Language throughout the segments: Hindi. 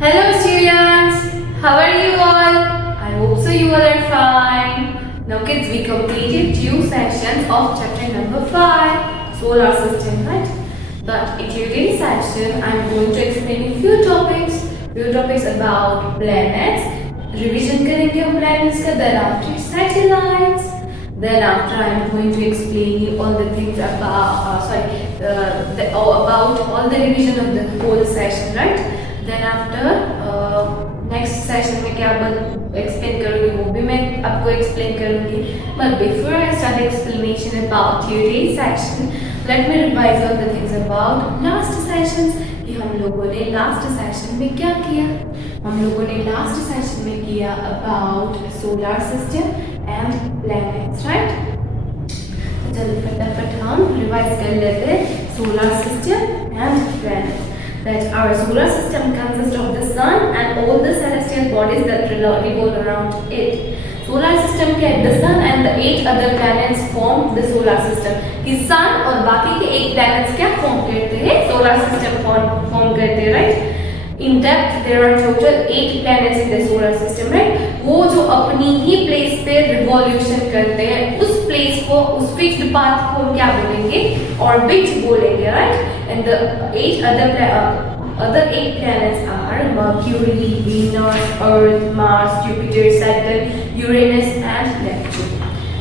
Hello students, how are you all? I hope so you all are fine. Now kids, we completed 2 sessions of chapter number 5, solar system, right? But in today's session, I am going to explain few topics about planets. Revision करेंगे हम planets का, then after satellites. Then after I am going to explain you all the things about, about all the revision of the whole session, right? Then after next session में क्या explain करूँगी वो भी मैं आपको explain करूँगी. But before I start explanation about today's session, let me revise all the things about last sessions. कि हम लोगों ने last session में क्या किया? हम लोगों ने last session में किया about solar system and planets, right? तो चलिए फटाफट हम revise कर लेते हैं solar system and planets. That our solar system consists of the sun and all the celestial bodies that revolve around it. Solar system के the sun and the 8 other planets form the solar system. कि sun और बाकी के 8 planets क्या form करते हैं? Solar system form करते हैं, right? In depth there are total 8 planets in the solar system, right? वो जो अपनी ही place पे revolution करते हैं, उस place को, उस fixed path को हम क्या बोलेंगे? Orbit बोलेंगे, right? And the 8 other 8 planets are Mercury, Venus, Earth, Mars, Jupiter, Saturn, Uranus and Neptune.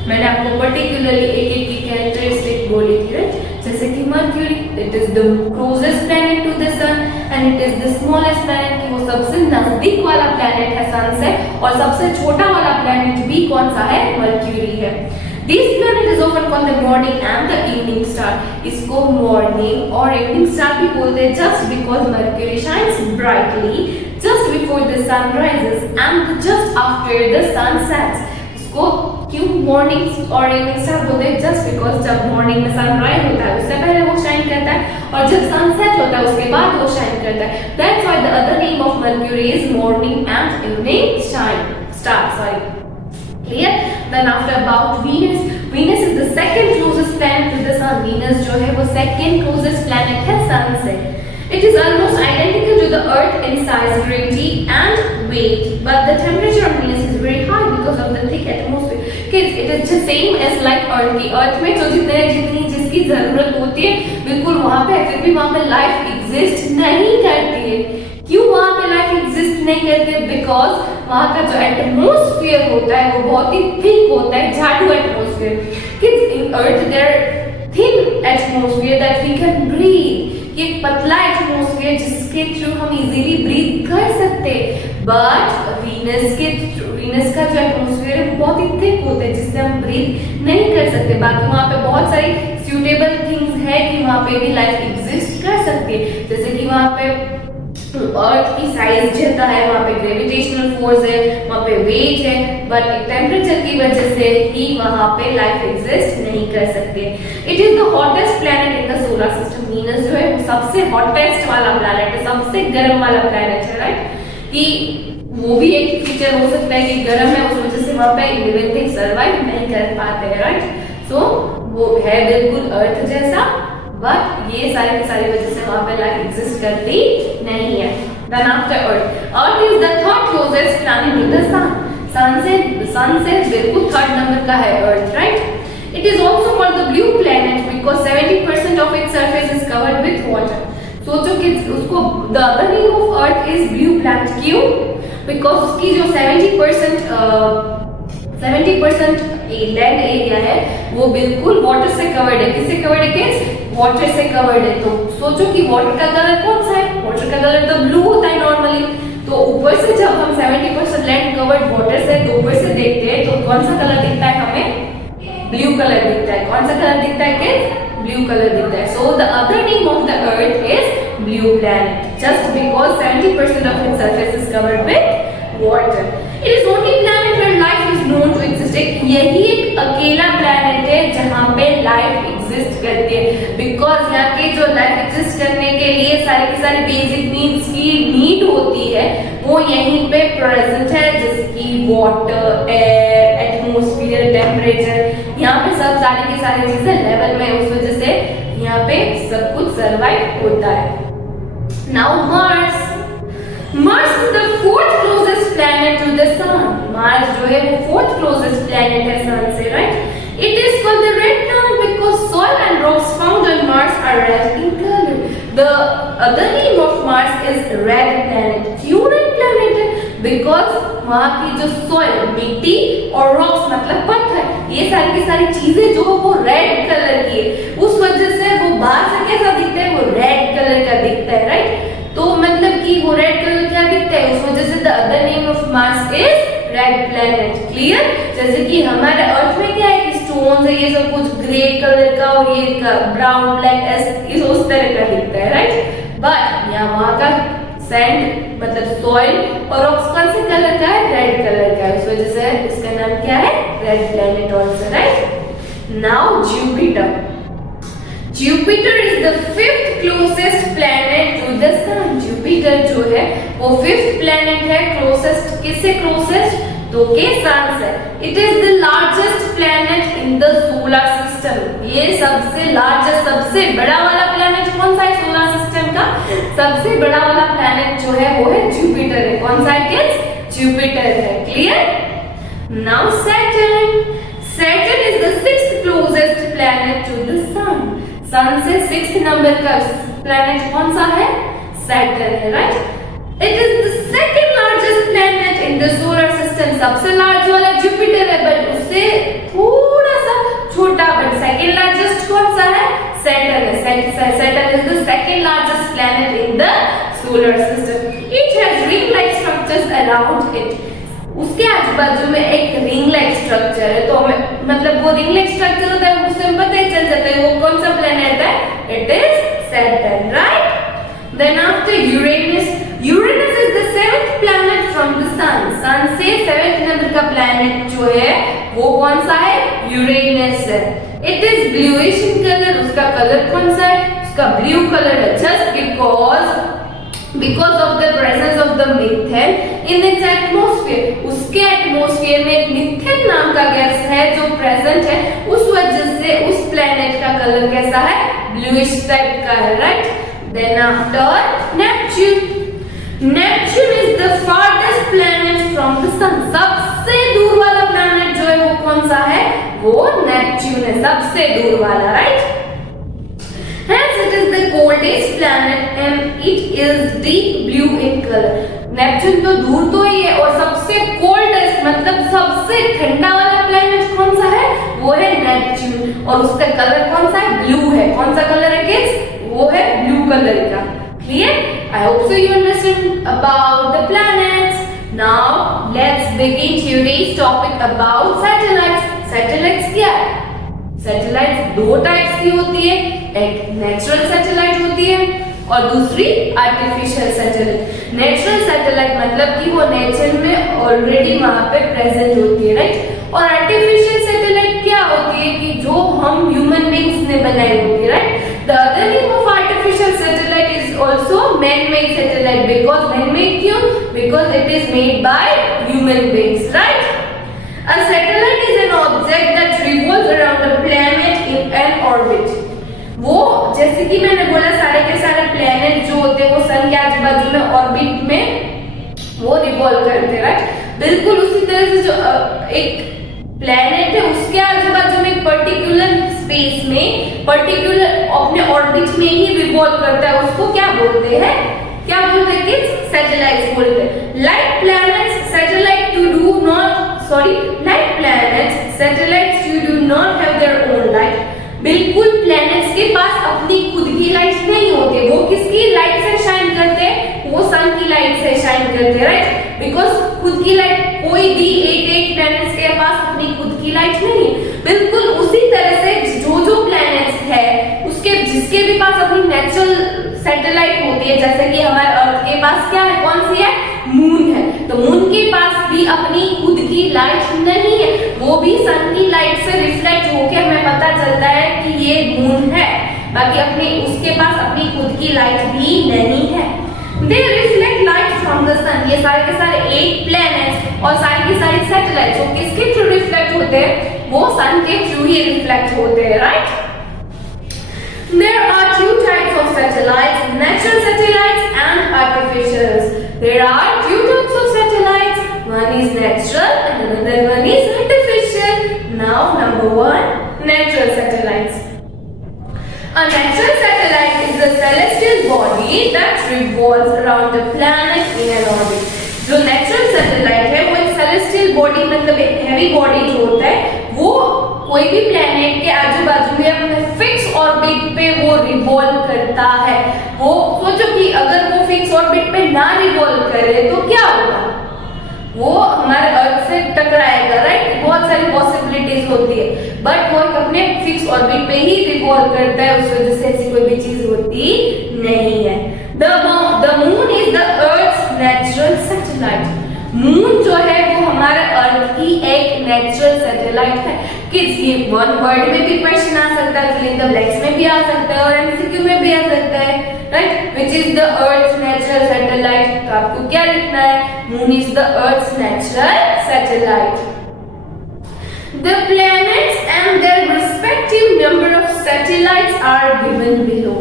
मैंने आपको particularly एक की characteristic बोली थी, right? जैसे कि Mercury, it is the closest planet to the sun and it is the smallest planet कि वो सबसे नजदीक वाला planet है sun से और सबसे छोटा वाला planet भी कौन सा है? Mercury है. This planet is often called the morning and the evening star. इसको morning और evening star भी बोलते हैं just because Mercury shines brightly just before the sun rises and just after the sun sets. इसको क्यों morning और evening star बोलते हैं? Just because जब morning में sunrise होता है उससे पहले वो shine करता है और जब sunset होता है उसके बाद वो shine करता है. That's why the other name of Mercury is morning and evening star. Sorry. Clear? Then after about Venus. Venus is the second closest planet to the sun. Venus जो है वो second closest planet है sun से. It is almost identical to the Earth in size, gravity and weight, but the temperature of Venus is very high because of the thick atmosphere. Kids, it is the same as like Earth की. Earth में जो जितनी जिसकी जरूरत होती है बिल्कुल वहाँ पे, फिर भी वहाँ पे life exist नहीं करती है. क्यों वहाँ पे लाइफ एग्जिस्ट नहीं करते? बिकॉज वहाँ का जो एटमोस्फियर होता है वो बहुत ही थिक होता है, झाड़ू atmosphere. Kids, in earth there thin atmosphere that we can breathe. ये पतला एटमोस्फियर जिसके थ्रू हम इजीली ब्रीथ कर सकते हैं. बट वीनस का जो एटमोस्फियर है वो बहुत ही थिक होता है जिससे हम ब्रीथ नहीं कर सकते. बाकी वहाँ पे बहुत सारी सुटेबल थिंग्स है कि वहाँ पे भी लाइफ एग्जिस्ट कर सकती है. जैसे कि वहाँ पे अर्थ की साइज ज्यादा है, वहाँ पे ग्रेविटेशनल फोर्स है, वहाँ पे वेट है, बट टेम्परेचर की वजह से ही वहाँ पे लाइफ एग्जिस्ट नहीं कर सकते. It is the hottest planet in the solar system. Venus जो है वो सबसे हॉटेस्ट वाला प्लैनेट है, सबसे गर्म वाला प्लैनेट है, राइट? कि वो भी एक फीचर हो सकता है कि गर्म है, उस वजह से वहाँ पे लिविंग थिंग सर्वाइव नहीं कर पाते हैं, राइट? सो वो है बिल्कुल अर्थ जैसा, बट ये सारी की सारी वजह से वहाँ पे लाइफ एग्जिस्ट करती नहीं है. Then after Earth is the third closest planet to the sun. sun से बिल्कुल थर्ड नंबर का है Earth, right? It is also called the blue planet because 70% of its surface is covered with water. सोचो कि उसको the other name of Earth is blue planet. क्यों? Because उसकी जो 70% लैंड एरिया है वो बिल्कुल वाटर से कवर्ड है. किससे कवर्ड है किड्स? वाटर से कवर्ड है. तो सोचो कि वाटर का कलर कौन सा है? वाटर का कलर तो ब्लू होता है नॉर्मली. तो ऊपर से जब हम 70% लैंड कवर्ड वाटर से तो ऊपर से देखते हैं तो कौन सा कलर दिखता है हमें? ब्लू कलर दिखता है. कौन सा कलर दिखता है किड्स? ब्लू कलर दिखता है. So the other name of the earth is blue planet just because 70% of its surface is covered with water. It is only planet where life is known to exist. यही एक अकेला प्लैनेट है जहाँ पे लाइफ एग्जिस्ट करती है. बिकॉज यहाँ के जो लाइफ एग्जिस्ट करने के लिए सारी की सारी बेसिक नीड्स की नीड होती है वो यहीं पे प्रेजेंट है, जिसकी वाटर, एयर, एटमोस्फियर, टेम्परेचर, यहाँ पे सब सारी की सारी चीजें लेवल में, उस वजह से यहाँ पे सब कुछ सर्वाइव होता है. Now Mars. Mars is the fourth closest planet to the sun. Mars जो है वो फोर्थ क्लोजेस्ट प्लैनेट है सन से, right. It is called the red planet because soil and rocks found on Mars are red in colour. The other name of Mars is red planet. क्यों रेड प्लैनेट है? बिकॉज वहाँ की जो सॉइल, मिट्टी और रॉक्स मतलब पत्थर, ये सारी की सारी चीजें जो वो रेड कलर की है, उस वजह से वो बाहर से कैसा दिखता है, वो रेड कलर का दिखता है, राइट। तो मतलब कि वो रेड कलर क्या दिखता है, उस वजह से the other name of Mars is red planet. Clear? जैसे कि हमारे अर्थ में क्या है कि स्टोन्स है, ये सब कुछ ग्रे कलर का और ये ब्राउन ब्लैक इस उस तरह का दिखता है, राइट। बट यहाँ वहाँ का सैंड मतलब सॉइल और रॉक्स कौन से कलर का है, रेड कलर का है, उस वजह से इसका नाम क्या है, red planet also, right. Now Jupiter. Jupiter is the fifth closest planet to the sun. Jupiter जो है वो फिफ्थ प्लैनेट है, क्लोजेस्ट किससे क्लोजेस्ट, तो के सन से। It is the largest planet in the solar system. ये सबसे लार्जेस्ट, सबसे बड़ा वाला प्लैनेट कौन सा है सोलर सिस्टम का? सबसे बड़ा वाला प्लैनेट जो है वो है जुपिटर है। कौन सा है किड्स? जुपिटर है। Clear? Now Saturn. Saturn is the sixth closest planet to the sun. Sun से सिक्स्थ नंबर का प्लैनेट कौन सा है? सैटर्न है, right. It is the second largest planet in the solar system. सबसे लार्ज वाला जुपिटर है, बट उससे थोड़ा सा छोटा, बट सेकंड लार्जेस्ट कौन सा है? सैटर्न है। Saturn is the second largest planet in the solar system. It has ring like structures around it. उसके आजू बाजू में एक रिंग लाइक स्ट्रक्चर है, तो हमें मतलब वो रिंग लाइक स्ट्रक्चर होता है, उससे हमें पता ही चल जाता है वो कौन सा प्लैनेट है, it is Saturn, right. Then after Uranus. Uranus is the seventh planet from the sun. Sun से सेवेंथ नंबर का प्लैनेट जो है वो कौन सा है? यूरेनस है। It is bluish in colour. उसका कलर कौन सा है? उसका ब्लू कलर है, just because of the presence of the methane in its atmosphere। उसके एटमॉस्फेयर में एक मीथेन नाम का गैस है जो प्रेजेंट है, उस वजह से उस प्लैनेट का कलर कैसा है? ब्लूइश टाइप का है, right. Then after Neptune. Neptune is the farthest planet from the sun. सबसे दूर वाला प्लैनेट जो है वो कौन सा है? वो नेपच्यून है, सबसे दूर वाला, right. Hence it is the coldest planet and it is deep blue in color। Neptune तो दूर तो ही है और सबसे कोल्डेस्ट मतलब सबसे ठंडा वाला प्लैनेट कौन सा है? वो है नेपच्यून, और उसका कलर कौन सा है? ब्लू है। कौन सा कलर है किड्स? वो है ब्लू कलर का। Clear? I hope so you understand about the planets। Now let's begin today's topic about satellites। Satellites क्या है? सैटेलाइट दो टाइप्स की होती है, एक नेचुरल सैटेलाइट होती है और दूसरी आर्टिफिशियल सैटेलाइट। नेचुरल सैटेलाइट मतलब कि वो नेचर में ऑलरेडी वहां पे प्रेजेंट होती है, राइट। और आर्टिफिशियल सैटेलाइट क्या होती है कि जो हम ह्यूमन बीइंग्स ने बनाई होती है, right. The other name of artificial satellite is also man made satellite. Because man made क्यों? Because it is made by human beings, right. A satellite is an object that revolves around a planet in an orbit। वो जैसे कि मैंने बोला सारे के सारे प्लैनेट जो होते हैं वो सन के आजू बाजू में ऑर्बिट में वो रिवॉल्व करते हैं, राइट। बिल्कुल उसी तरह से जो एक प्लैनेट है उसके आजू बाजू में एक पर्टिकुलर स्पेस में पर्टिकुलर अपने ऑर्बिट में ही रिवॉल्व करता है, उसको क्या बोलते हैं? क्या बोलते हैं किड्स? सैटेलाइट्स बोलते हैं। Like planets satellite to do not like planets satellites you do not have their own light। बिल्कुल प्लैनेट्स के पास अपनी खुद की लाइट्स नहीं होती, वो किसकी लाइट से शाइन करते हैं? वो सन की लाइट से शाइन करते हैं, राइट। बिकॉज खुद की लाइट कोई भी एक प्लैनेट्स के पास अपनी खुद की लाइट नहीं है। बिल्कुल उसी तरह से जो प्लैनेट्स है उसके जिसके भी पास अपनी नेचुरल सैटेलाइट होती है, जैसे कि हमारे अर्थ के पास क्या है? कौन सी है? मून है। तो मून के पास भी अपनी खुद की लाइट नहीं है, वो भी सन की लाइट से रिफ्लेक्ट होकर हमें पता चलता है कि ये मून है, बाकी अपनी उसके पास अपनी खुद की लाइट भी नहीं है। They reflect light from the sun. ये सारे के सारे एक प्लैनेट्स और सारी की सारी सैटेलाइट्स वो किसके थ्रू रिफ्लेक्ट होते हैं? वो सन के थ्रू ही रिफ्लेक्ट होते हैं, right. There are two types of satellites, natural satellites and artificials. There are two types of satellites. One is natural and another one is artificial. Now, number one, natural satellites. A natural satellite is a celestial body that revolves around the planet in an orbit. जो नेचुरल सैटेलाइट है वो एक सेलेस्टियल बॉडी मतलब एक हैवी बॉडी जो होता है वो कोई भी प्लेनेट के आजू बाजू में अपने फिक्स ऑर्बिट पे वो रिवॉल्व करता है। वो सोचो कि अगर वो फिक्स ऑर्बिट पे ना रिवॉल्व करे तो क्या होगा, वो हमारे अर्थ से टकराएगा, राइट। बहुत सारी पॉसिबिलिटीज होती है, बट वो अपने फिक्स ऑर्बिट पे ही रिवॉल्व करता है, उस वजह से ऐसी कोई भी चीज होती नहीं है। The moon is the Earth's natural satellite. Moon जो है वो हमारे अर्थ की एक नेचुरल सैटेलाइट है। किड्स ये वन वर्ड में भी क्वेश्चन आ सकता है, फिल इन द ब्लैंक्स में भी आ सकता है और एमसीक्यू में भी आ सकता है, right. Which is the earth's natural satellite, तो आपको क्या लिखना है, moon is the earth's natural satellite. The planets and their respective number of satellites are given below.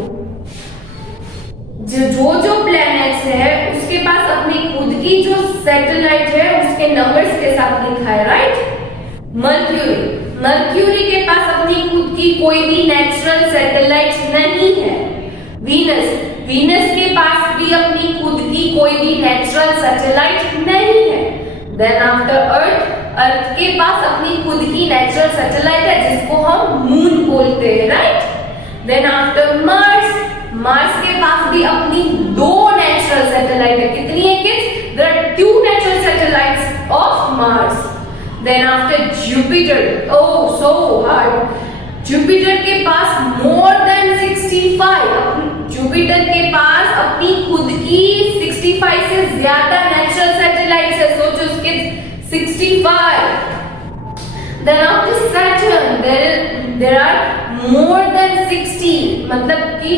जो प्लैनेट्स है उसके पास अपनी खुद की जो सैटेलाइट है उसके नंबर्स के साथ लिखा है, राइट। मर्क्यूरी के पास अपनी खुद की कोई भी नेचुरल सैटेलाइट नहीं है। वीनस के पास भी अपनी खुद की कोई भी नेचुरल सैटेलाइट नहीं है। देन आफ्टर अर्थ के पास अपनी खुद की नेचुरल सैटेलाइट है जिसको हम मून बोलते हैं, राइट। देन आफ्टर मार्स के पास भी अपनी दो नेचुरल सैटेलाइट है। कितनी है kids? There are two natural satellites of Mars. Then after Jupiter, oh so hard, Jupiter के पास मोर देन 65, जुपिटर के पास अपनी खुद की 65 से ज्यादा नेचुरल सैटेलाइट्स है। सोचो kids 65। Then after Saturn there are more than 60, मतलब कि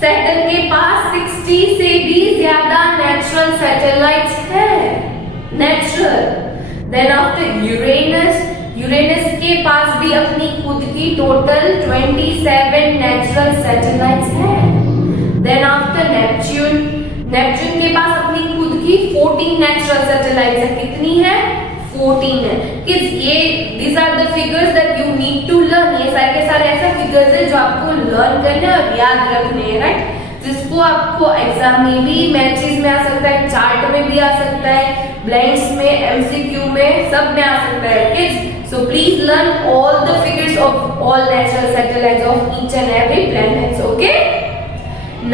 सैटर्न के पास 60 से भी ज्यादा नेचुरल सैटेलाइट्स है, नेचुरल। देन आफ्टर यूरेनस के पास भी अपनी खुद की टोटल 27 नेचुरल सैटेलाइट्स है। देन आफ्टर नेपच्यून के पास अपनी खुद की 14 नेचुरल सैटेलाइट्स है। कितनी है? 14 है। किड्स ये these are the figures that you need to learn. ये सारे के सारे ऐसे फिगर्स हैं जो आपको लर्न करने और याद रखने हैं, राइट। जिसको आपको एग्जाम में भी मैचेस में आ सकता है, चार्ट में भी आ सकता है, ब्लैंक्स में, एमसीक्यू में, सब में आ सकता है kids. So please learn all the figures of all natural satellites of each and every planets, okay.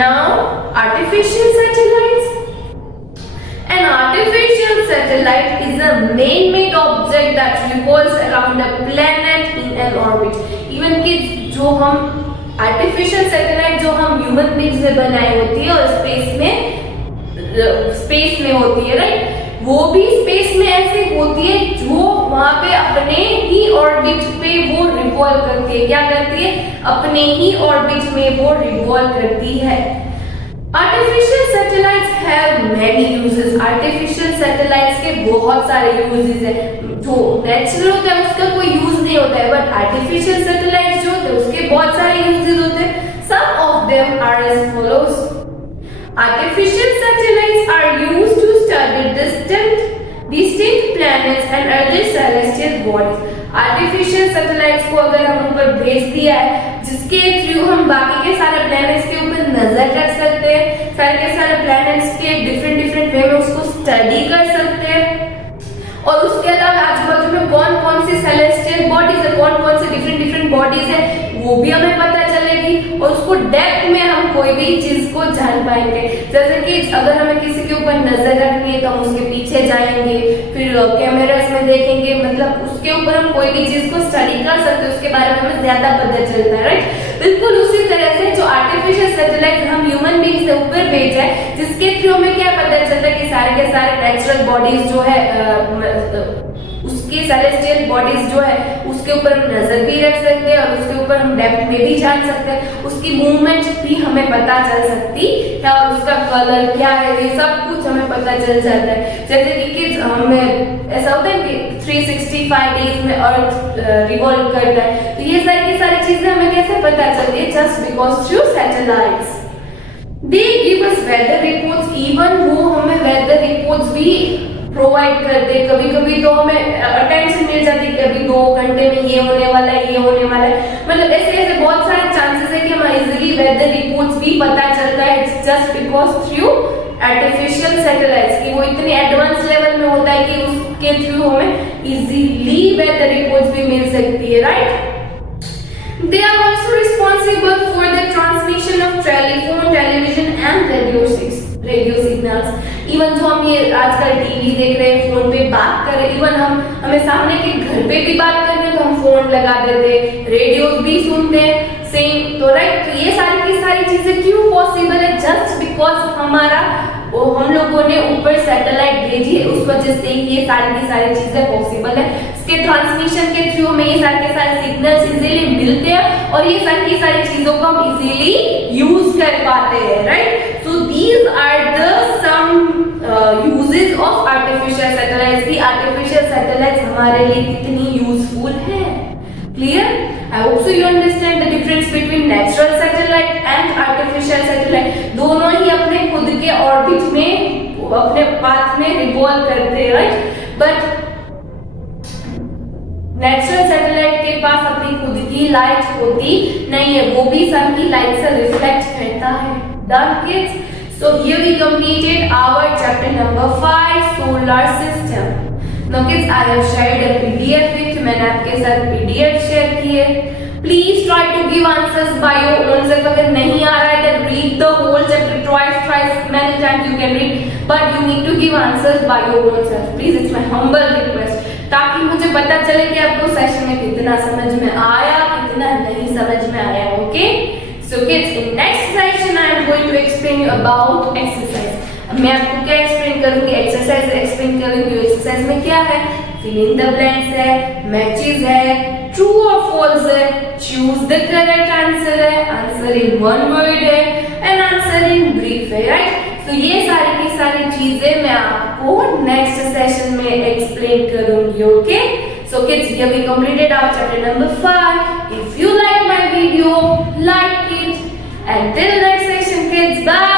Now artificial satellites. An artificial satellite is a man-made object that revolves around a planet in an orbit. Even kids, जो हम artificial satellite जो हम human beings से बनाई होती है और स्पेस में होती है, राइट। वो भी स्पेस में ऐसे होती है जो वहां पे अपने ही ऑर्बिट पे वो रिवॉल्व करती है। क्या करती है? अपने ही ऑर्बिट में वो रिवॉल्व करती है। Artificial satellites have many uses. Artificial satellites के बहुत सारे यूजेस हैं। जो नेचुरल होता है उसका कोई यूज नहीं होता है, बट आर्टिफिशियल सैटेलाइट्स जो होते हैं उसके बहुत सारे यूजेस होते हैं। Some of them are as follows. Artificial satellites are used to study distant planets and other celestial bodies. Artificial satellites को अगर हम ऊपर भेज दिया है जिसके थ्रू हम बाकी के सारे प्लैनेट्स के ऊपर नजर कर सकते हैं, सारे के सारे प्लैनेट्स के डिफरेंट वे में उसको स्टडी कर सकते हैं, और उसके अलावा आजू बाजू में कौन कौन से सेलेस्टियल बॉडीज है, कौन कौन से डिफरेंट बॉडीज है वो भी हमें पता चलेगी, और उसको डेप्थ में हम कोई भी चीज को जान पाएंगे। जैसे कि अगर हमें किसी के ऊपर नजर रखनी है तो हम उसके पीछे जाएंगे, फिर कैमरास में देखेंगे, मतलब उसके ऊपर हम कोई भी चीज को स्टडी कर सकते हैं, उसके बारे में हमें ज्यादा पता चलता है, राइट। बिल्कुल उसी तरह से जो आर्टिफिशियल सैटेलाइट हम ह्यूमन बीइंग से ऊपर भेजा है जिसके थ्रू हमें क्या पता चलता है कि सारे के सारे नेचुरल बॉडीज जो है उसके सेलेस्टियल बॉडीज जो है उसके ऊपर हम नजर भी रख सकते हैं, और उसके ऊपर हम डेप्थ में भी जान सकते हैं, उसकी मूवमेंट भी हमें पता चल सकती है, और उसका कलर क्या है ये सब कुछ हमें पता चल जाता है। जैसे कि हमें ऐसा होता है कि 365 डेज में अर्थ रिवॉल्व करता है। तो ये सारी की सारी चीजें हमें कैसे पता चलती है? Just because through satellites. They give us whether reports, even वो हमें वेदर रिपोर्ट्स भी प्रोवाइड करते। कभी कभी तो हमें अटेंशन मिल जाती है कि अभी 2 घंटे में ये होने वाला है, ये होने वाला है। मतलब ऐसे ऐसे बहुत सारे चांसेस है कि हमें इजीली वेदर रिपोर्ट्स भी पता चलता है just because through artificial satellites, कि वो इतने एडवांस लेवल में होता है कि उसके थ्रू हमें इजीली वेदर रिपोर्ट्स भी मिल सकती है, right? They are also responsible for the transmission of telephone, television and radio signals. Even जो हम ये आजकल टीवी देख रहे हैं, फोन पे बात कर रहे हैं, इवन हमें सामने के घर पे भी बात करनी है तो हम फोन लगा देते, रेडियोस भी सुनते हैं सेम। तो राइट, तो ये सारी की सारी चीजें क्यों पॉसिबल है? जस्ट बिकॉज हम लोगों ने ऊपर सैटेलाइट भेजी है, उस वजह से ये सारी की सारी चीजें पॉसिबल है। इसके ट्रांसमिशन के थ्रू हमें ये सारे के सारे सिग्नल्स इजीली मिलते हैं और ये सारी की सारी चीजों को हम इजीली यूज कर पाते हैं, right? So these are the some uses of artificial satellites. की आर्टिफिशियल सैटेलाइट्स हमारे लिए कितनी यूजफुल है। Clear? I hope so you understand the difference between natural satellite and artificial satellite. दोनों ही अपने खुद के ऑर्बिट में, अपने पाथ में रिवॉल्व करते हैं, राइट? बट नेचुरल सैटेलाइट के पास अपनी खुद की लाइट होती नहीं है, वो भी सन की लाइट से रिफ्लेक्ट करता है। Done kids? So here we completed our chapter number 5, solar system. Now kids, I have shared a PDF with you. मैंने आपके साथ PDF शेयर की है। Please try to give answers by your own self. अगर नहीं आ रहा है then read the whole chapter twice, many times you can read, but you need to give answers by your own self. Please, it's my humble request. ताकि मुझे पता चले कि आपको सेशन में कितना समझ में आया, कितना नहीं समझ में आया, okay? So kids, in next session I am going to explain you about exercise. अब मैं आपको क्या एक्सप्लेन करूंगी? एक्सरसाइज एक्सप्लेन करूंगी। एक्सरसाइज में क्या है? फिल इन द ब्लैंक्स है, मैचेस है, ट्रू और फॉल्स है, चूज द करेक्ट आंसर है, आंसर इन वन वर्ड है एंड आंसर इन ब्रीफ है, राइट? तो ये सारी की सारी चीजें मैं आपको नेक्स्ट सेशन में एक्सप्लेन करूंगी, okay? So kids, here we completed our chapter number 5. If you like my video, like it. Until next session kids, bye.